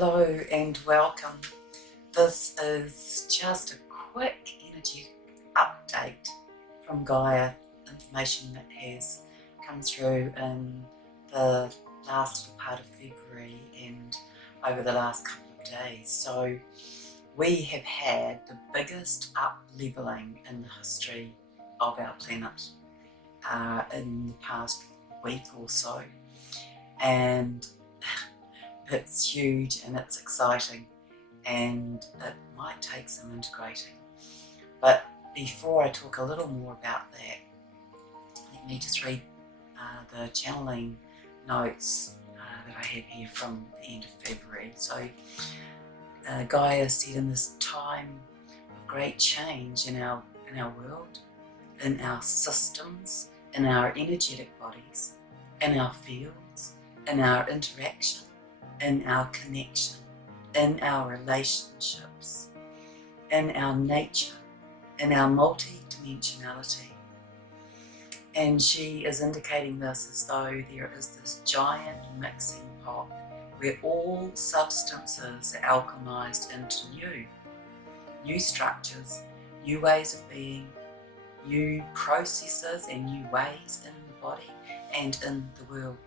Hello and welcome. This is just a quick energy update from Gaia, information that has come through in the last little part of February and over the last couple of days. So we have had the biggest up-leveling in the history of our planet in the past week or so, and it's huge and it's exciting and it might take some integrating. But before I talk a little more about that, let me just read the channeling notes that I have here from the end of February. So Gaia said, in this time of great change in our world, in our systems, in our energetic bodies, in our fields, in our interaction, in our connection, in our relationships, in our nature, in our multi-dimensionality. And she is indicating this as though there is this giant mixing pot where all substances are alchemized into new structures, new ways of being, new processes and new ways in the body and in the world,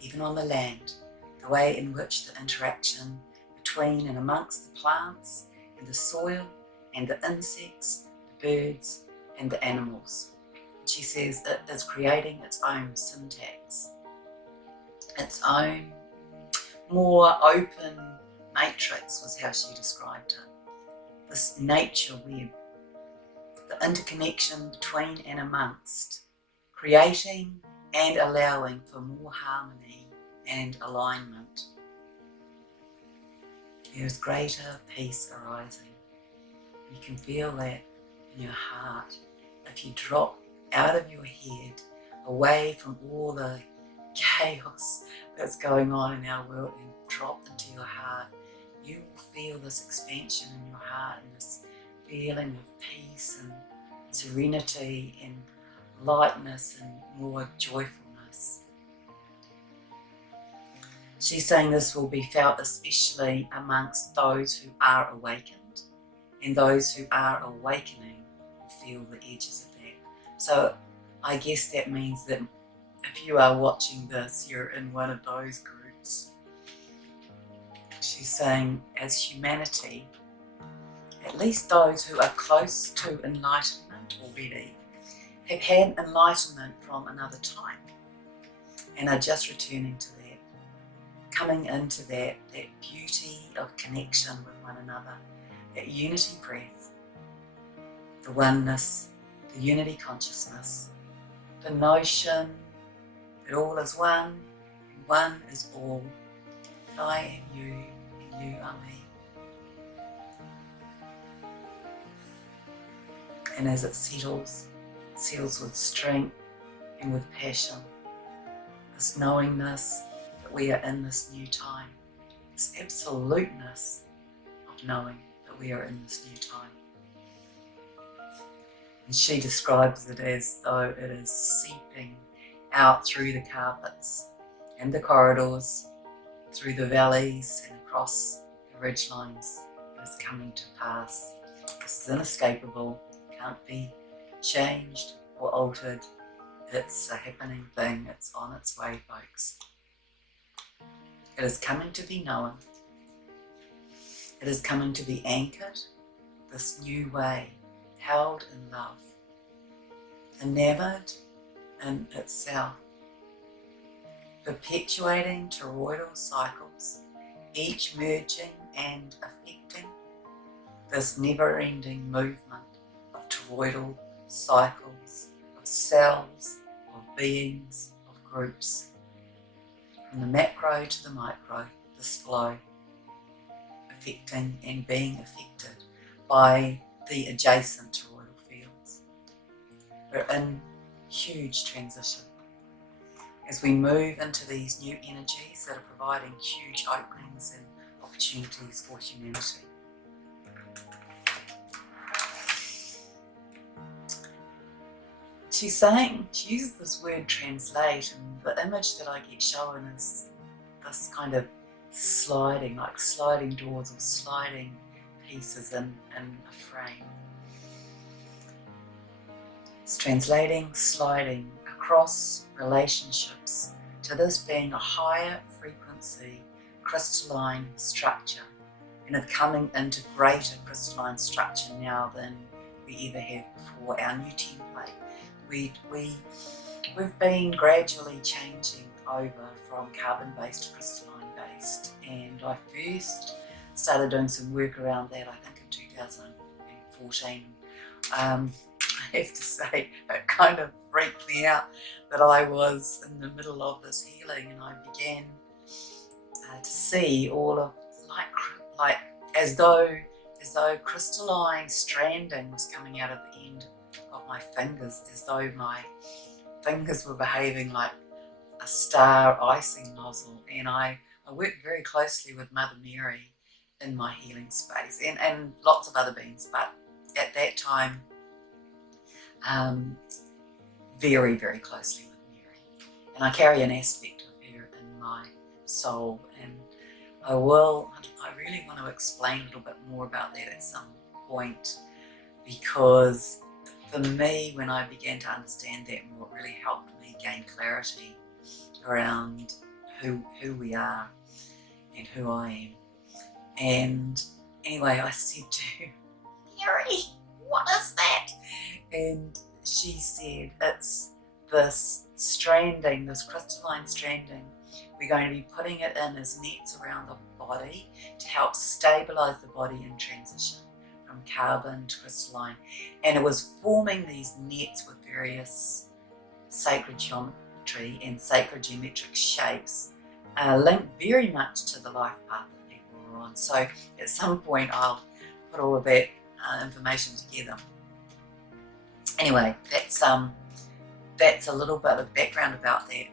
even on the land. The way in which the interaction between and amongst the plants and the soil and the insects, the birds and the animals. She says it is creating its own syntax, its own more open matrix was how she described it. This nature web, the interconnection between and amongst, creating and allowing for more harmony and alignment. There is greater peace arising. You can feel that in your heart. If you drop out of your head, away from all the chaos that's going on in our world, and drop into your heart, you will feel this expansion in your heart and this feeling of peace and serenity and lightness and more joyfulness. She's saying this will be felt especially amongst those who are awakened, and those who are awakening will feel the edges of that. So I guess that means that if you are watching this, you're in one of those groups. She's saying, as humanity, at least those who are close to enlightenment already have had enlightenment from another time and are just returning to that. Coming into that beauty of connection with one another, that unity breath, the oneness, the unity consciousness, the notion that all is one and one is all, that I am you and you are me. And as it settles with strength and with passion, this knowingness we are in this new time, this absoluteness of knowing that we are in this new time. And she describes it as though it is seeping out through the carpets and the corridors, through the valleys and across the ridgelines. It is coming to pass. This is inescapable, can't be changed or altered. It's a happening thing, it's on its way, folks. It is coming to be known. It is coming to be anchored, this new way, held in love, enamored in itself, perpetuating toroidal cycles, each merging and affecting this never-ending movement of toroidal cycles, of cells, of beings, of groups. From the macro to the micro, this flow, affecting and being affected by the adjacent toroidal fields. We're in huge transition as we move into these new energies that are providing huge openings and opportunities for humanity. She's saying, she uses this word translate, and the image that I get shown is this kind of sliding, like sliding doors or sliding pieces in a frame. It's translating, sliding across relationships to this being a higher frequency crystalline structure, and of coming into greater crystalline structure now than we ever have before. Our new template, we've been gradually changing over from carbon-based to crystalline-based, and I first started doing some work around that, I think in 2014. I have to say, it kind of freaked me out that I was in the middle of this healing, and I began to see all of like as though crystalline stranding was coming out of the end of my fingers, as though my fingers were behaving like a star icing nozzle. And I worked very closely with Mother Mary in my healing space, and lots of other beings, but at that time very, very closely with Mary. And I carry an aspect of her in my soul, and I really want to explain a little bit more about that at some point, because for me, when I began to understand that more, it really helped me gain clarity around who we are and who I am. And anyway, I said to Mary, what is that? And she said, it's this stranding, this crystalline stranding. We're going to be putting it in as nets around the body to help stabilize the body in transition from carbon to crystalline. And it was forming these nets with various sacred geometry and sacred geometric shapes, linked very much to the life path that people were on. So at some point I'll put all of that information together. Anyway, that's a little bit of background about that.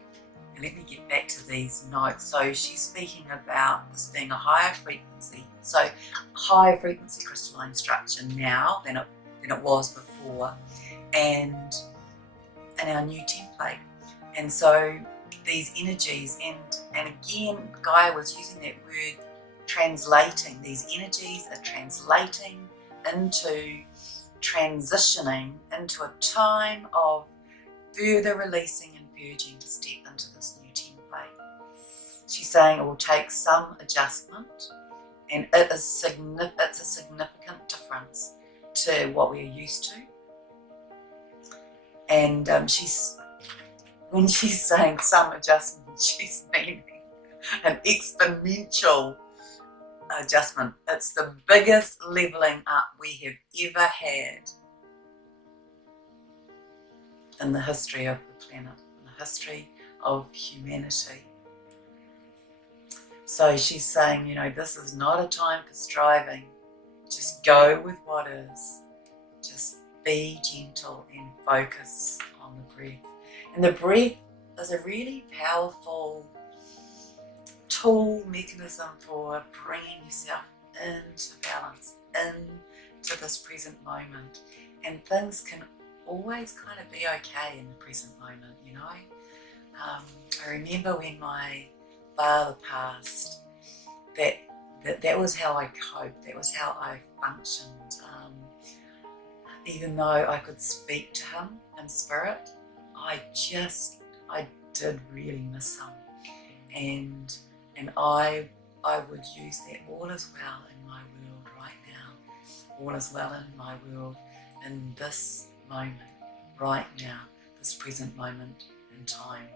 And let me get back to these notes. So she's speaking about this being a higher frequency, so higher frequency crystalline structure now than it was before, and in our new template. And so these energies, and again, Gaia was using that word translating. These energies are translating into transitioning into a time of further releasing and purging to step into this new template. She's saying it will take some adjustment, and it's a significant difference to what we're used to. And when she's saying some adjustment, she's meaning an exponential adjustment. It's the biggest leveling up we have ever had in the history of the planet, in the history of humanity. So she's saying, you know, this is not a time for striving. Just go with what is. Just be gentle and focus on the breath. And the breath is a really powerful tool, mechanism for bringing yourself into balance, into this present moment. And things can always kind of be okay in the present moment, you know. I remember when my father passed, that was how I coped, that was how I functioned. Even though I could speak to him in spirit, I did really miss him. And I would use that all is well in my world right now. All is well in my world in this moment, right now, this present moment in time.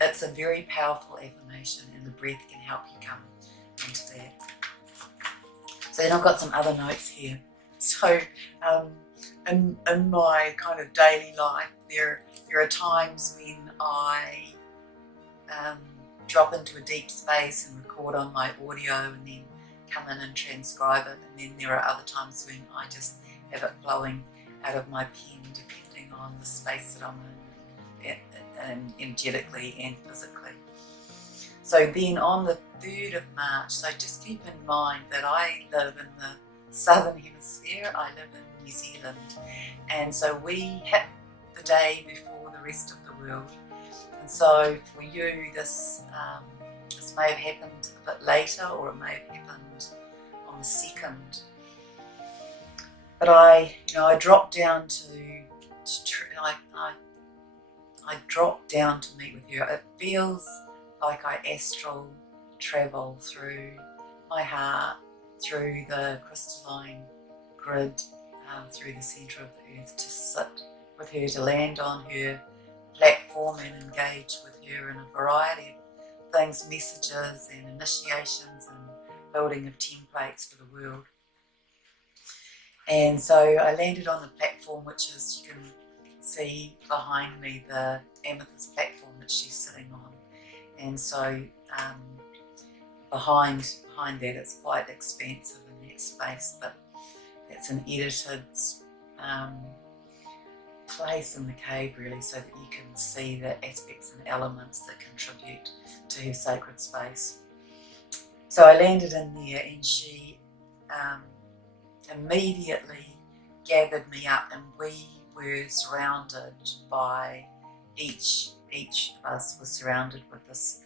It's a very powerful affirmation, and the breath can help you come into that. So then I've got some other notes here. So in my kind of daily life, there are times when I drop into a deep space and record on my audio and then come in and transcribe it, and then there are other times when I just have it flowing out of my pen depending on the space that I'm in, energetically and physically. So then on the 3rd of March, so just keep in mind that I live in the Southern Hemisphere, I live in New Zealand, and so we hit the day before the rest of the world. And so for you, this this may have happened a bit later, or it may have happened on the 2nd. But I dropped down I dropped down to meet with her. It feels like I astral travel through my heart, through the crystalline grid, through the centre of the earth, to sit with her, to land on her platform and engage with her in a variety of things, messages and initiations and building of templates for the world. And so I landed on the platform, which is, you can see behind me, the amethyst platform that she's sitting on. And so behind that, it's quite expansive in that space, but it's an edited place in the cave, really, so that you can see the aspects and elements that contribute to her sacred space. So I landed in there, and she immediately gathered me up, and we were surrounded by, each of us was surrounded with this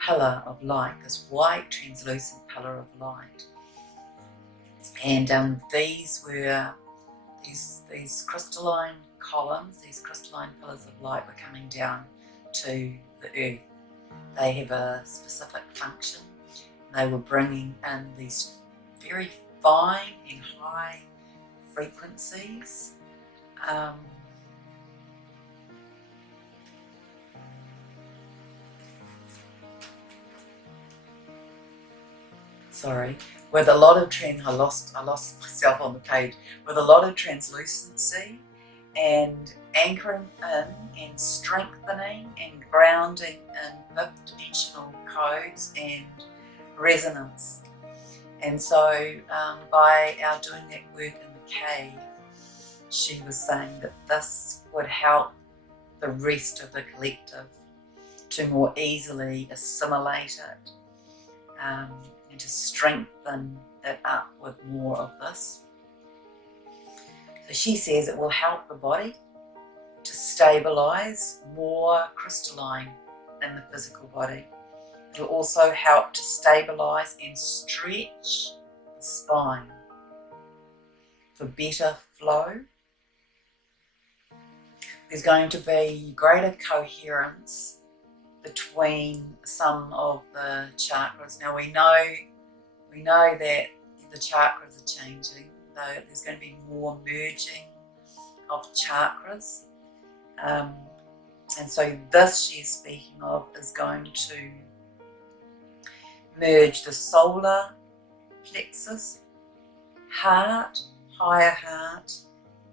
pillar of light, this white translucent pillar of light. And these were these crystalline columns, these crystalline pillars of light were coming down to the earth. They have a specific function. They were bringing in these very fine and high frequencies. With a lot of I lost myself on the page. With a lot of translucency and anchoring in and strengthening and grounding in 5th dimensional codes and resonance. And so by our doing that work in the cave, she was saying that this would help the rest of the collective to more easily assimilate it, and to strengthen it up with more of this. So she says it will help the body to stabilize more crystalline in the physical body. It will also help to stabilize and stretch the spine for better flow. There's going to be greater coherence between some of the chakras. Now we know that the chakras are changing, though there's going to be more merging of chakras. And so this she's speaking of is going to merge the solar plexus, heart, higher heart,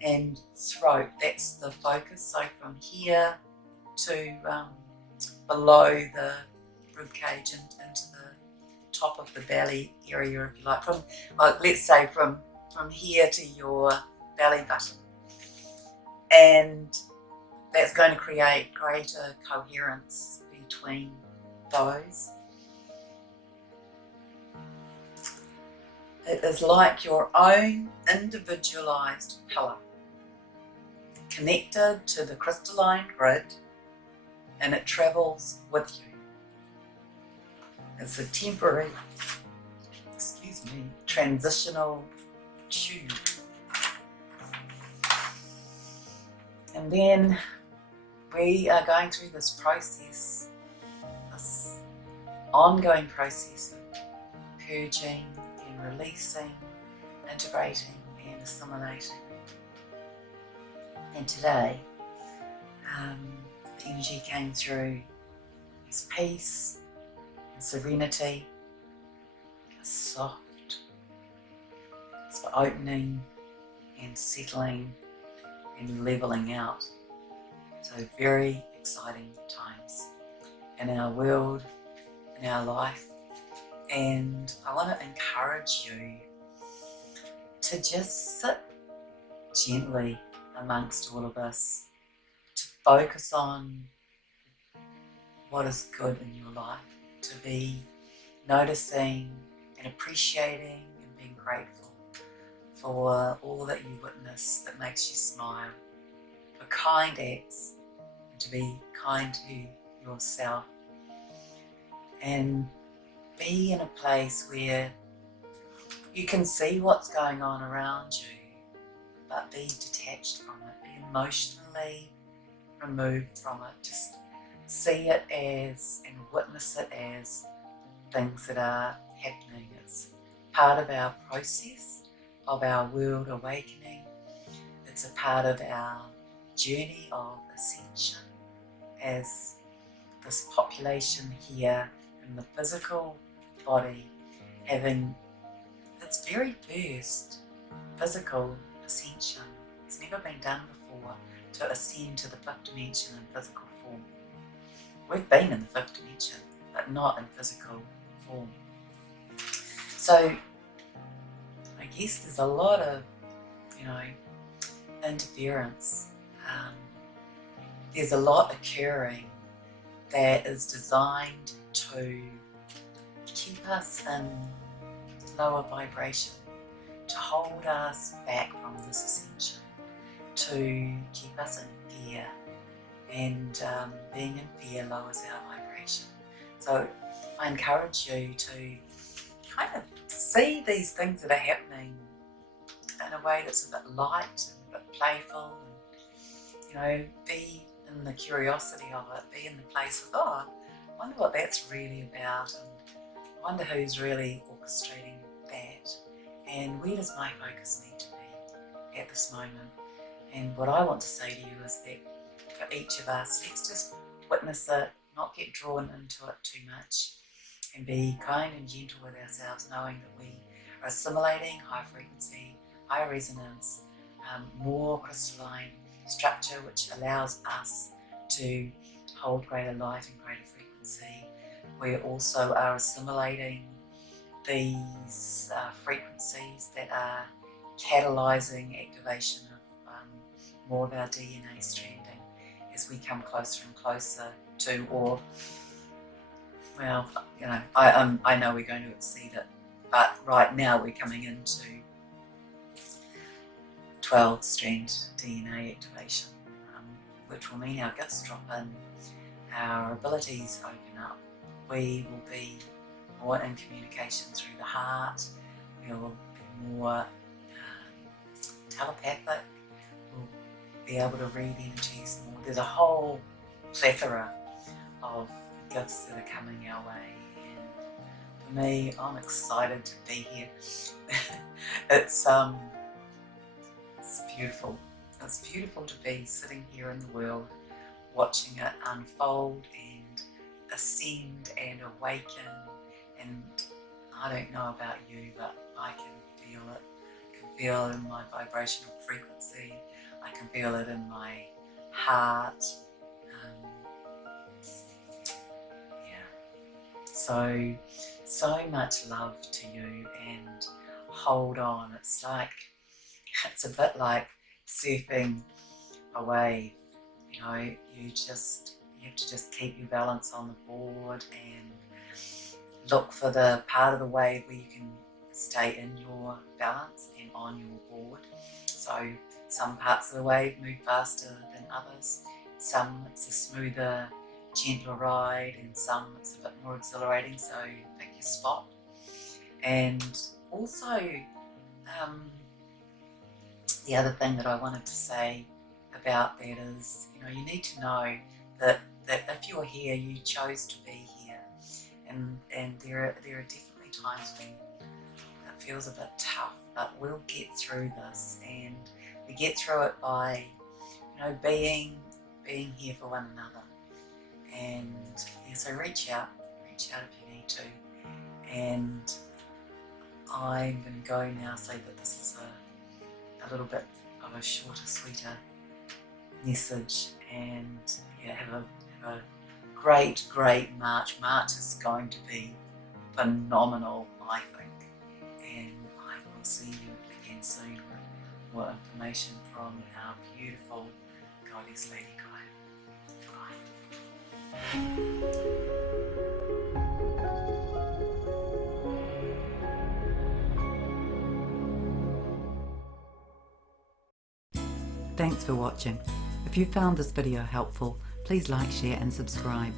and throat. That's the focus. So from here to below the ribcage and into the top of the belly area, if you like. From let's say from here to your belly button, and that's going to create greater coherence between those. It is like your own individualized pillar, connected to the crystalline grid, and it travels with you. It's a temporary, transitional tube. And then we are going through this process, this ongoing process of purging and releasing, integrating and assimilating. And today, the energy came through as peace and serenity. It's soft. It's for opening and settling and leveling out. So very exciting times in our world, in our life. And I want to encourage you to just sit gently amongst all of this, to focus on what is good in your life, to be noticing and appreciating and being grateful for all that you witness that makes you smile, for kind acts, and to be kind to yourself. and be in a place where you can see what's going on around you, but be detached from it, be emotionally removed from it. Just see it as and witness it as things that are happening. It's part of our process of our world awakening. It's a part of our journey of ascension as this population here in the physical body having its very first physical ascension. It's never been done before to ascend to the fifth dimension in physical form. We've been in the fifth dimension, but not in physical form. So I guess there's a lot of, interference. There's a lot occurring that is designed to keep us in lower vibration, to hold us back from this ascension, to keep us in fear, and being in fear lowers our vibration. So I encourage you to kind of see these things that are happening in a way that's a bit light and a bit playful, and be in the curiosity of it, be in the place of, I wonder what that's really about, and I wonder who's really orchestrating that, and where does my focus need to be at this moment. And what I want to say to you is that for each of us, let's just witness it, not get drawn into it too much, and be kind and gentle with ourselves, knowing that we are assimilating high frequency, high resonance, more crystalline structure, which allows us to hold greater light and greater frequency. We also are assimilating these frequencies that are catalyzing activation of more of our DNA stranding as we come closer and closer to, I know we're going to exceed it, but right now we're coming into 12-strand DNA activation, which will mean our gifts drop in, our abilities open up. We will be more in communication through the heart. We'll be more telepathic. We'll be able to read energies more. There's a whole plethora of gifts that are coming our way, and for me, I'm excited to be here. It's beautiful. It's beautiful to be sitting here in the world, watching it unfold and ascend and awaken. And I don't know about you, but I can feel it. I can feel it in my vibrational frequency. I can feel it in my heart. So much love to you, and hold on. It's a bit like surfing a wave. You have to just keep your balance on the board and look for the part of the wave where you can stay in your balance and on your board. So some parts of the wave move faster than others. Some it's a smoother, gentler ride, and some it's a bit more exhilarating, so pick your spot. And also the other thing that I wanted to say about that is, you need to know that if you're here, you chose to be here, and there are definitely times when it feels a bit tough, but we'll get through this, and we get through it by being here for one another. And so reach out if you need to. And I'm going to go now, so that this is a little bit of a shorter, sweeter message. And have a great March. March is going to be phenomenal, I think. And I will see you again soon with more information from our beautiful goddess Lady Gaia. Bye. Thanks for watching. If you found this video helpful, please like, share and subscribe.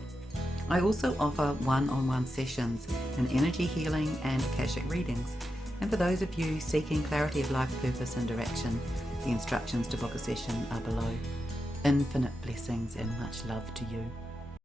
I also offer one-on-one sessions in energy healing and Akashic readings. And for those of you seeking clarity of life purpose and direction, the instructions to book a session are below. Infinite blessings and much love to you.